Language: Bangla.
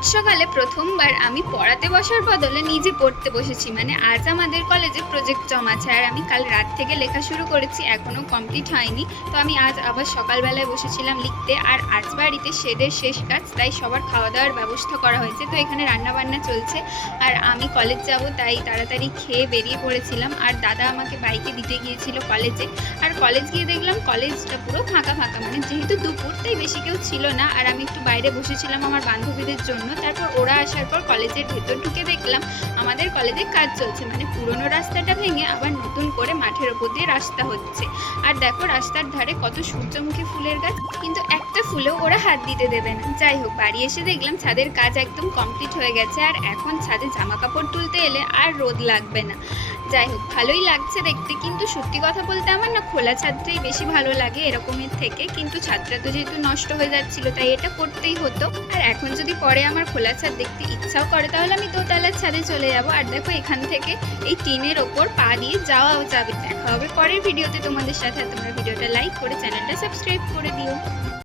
আজ সকালে প্রথমবার আমি পড়াতে বসার বদলে নিজে পড়তে বসেছি। মানে আজ আমাদের কলেজে প্রজেক্ট জমা আছে, আর আমি কাল রাত থেকে লেখা শুরু করেছি, এখনো কমপ্লিট হয়নি। তো আমি আজ আবার সকালবেলায় বসেছিলাম লিখতে। আর আজ বাড়িতে শেডের শেষ কাজ, তাই সবার খাওয়া দাওয়ার ব্যবস্থা করা হয়েছে। তো এখানে রান্না বান্না চলছে, আর আমি কলেজ যাব তাই তাড়াতাড়ি খেয়ে বেরিয়ে পড়েছিলাম। আর দাদা আমাকে বাইকে দিতে গিয়েছিল কলেজে। আর কলেজ গিয়ে দেখলাম কলেজটা পুরো ফাঁকা ফাঁকা, মানে যেহেতু দুপুর তাই বেশি কেউ ছিল না। আর আমি একটু বাইরে বসেছিলাম আমার বান্ধবীদের জন্য। তারপর ওরা আসার পর কলেজের ভেতর ঢুকে দেখলাম আমাদের কলেজে কাজ চলছে, মানে পুরনো রাস্তাটা ভেঙে আবার নতুন করে মাঠের ওপর দিয়ে রাস্তা হচ্ছে। আর দেখো রাস্তার ধারে কত সূর্যমুখী ফুলের গাছ, কিন্তু একটা ফুলেও ওরা হাত দিতে দেবে না। যাই হোক, বাড়ি এসে দেখলাম ছাদের কাজ একদম কমপ্লিট হয়ে গেছে, আর এখন ছাদে জামা কাপড় তুলতে এলে আর রোদ লাগবে না। যাই হোক, ভালোই লাগছে দেখতে, কিন্তু সত্যি কথা বলতে আমার না খোলা ছাদটাই বেশি ভালো লাগে এরকমের থেকে। কিন্তু ছাদটা তো যেহেতু নষ্ট হয়ে যাচ্ছিল তাই এটা করতেই হতো। আর এখন যদি পরে আমার খোলা ছাদ দেখতে ইচ্ছাও করে তাহলে আমি দোতলার ছাদে চলে যাব। আর দেখো এখান থেকে এই টিনের ওপর পা দিয়ে যাওয়াও যাবে। দেখা হবে পরের ভিডিওতে তোমাদের সাথে। তোমরা ভিডিওটা লাইক করে চ্যানেলটা সাবস্ক্রাইব করে দিও।